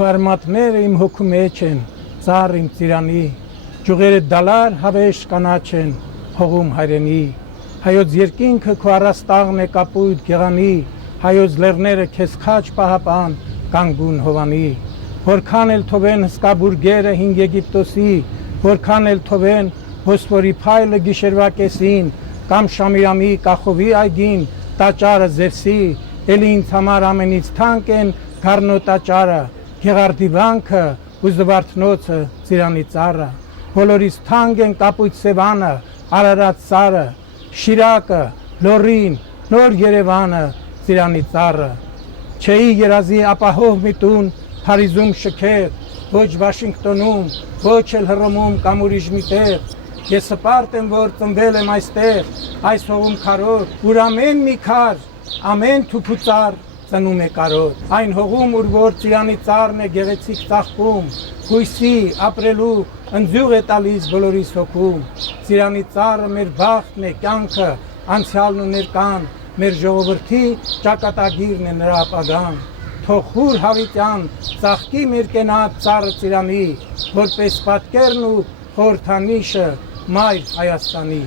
Քո արմատները իմ հոգու մեջ են, ծառ իմ ծիրանի, ջուղերը դալար հավեշ կանաչ են, հողում հայրենի, հայոց երկինքը քո առաստաղն է կապույտ գեղանի, հայոց լեռները քեզ քաջ պահապան, կանգուն հովանի, որքան էլ թողեն հսկա բուրգերը հինգ Եգիպտոսի, որքան էլ թողեն Բոսֆորի փայլը գիշերվա կեսին, կամ Շամիրամի կախովի այգին, տաճարը Զևսի, էլի ինձ համար ամենից թանկ են Գառնո տաճարը, Գեղարդի վանքը ու Զվարթնոցը, Ծիրանի ծառը, բոլորից թանկ են Կապույտ Սևանը, Արարատ սարը, Շիրակը, Լոռին, Նոր Երևանը, Ծիրանի ծառը, չէի երազի ապահով մի տուն, Փարիզում շքեղ, ոչ Վաշինգտոնում, ոչ էլ Հռոմում կամ ուրիշ մի տեղ, ես հպարտ եմ, որ ծնվել եմ այստեղ, այս հողում քարոտ, ուր ամեն մի քար, ամեն թուփուծառ ծնում է կարոտ, այն հողում, ուր որ Ծիրանի ծառն է գեղեցիկ ծաղկում, հույսի, ապրելու, ընձյուղ է տալիս բոլորիս հոգում, Ծիրանի ծառը մեր բախտն է, կյանքը, անցյալն ու ներկան, մեր ժողովրդի ճակատագիրն է նրա ապագան, թող խուր հավիտյան, ծաղկի մեր կենաց ծառը Ծիրանի, որպես պատկերն ու խորհրդանիշը Մայր Հայաստանի։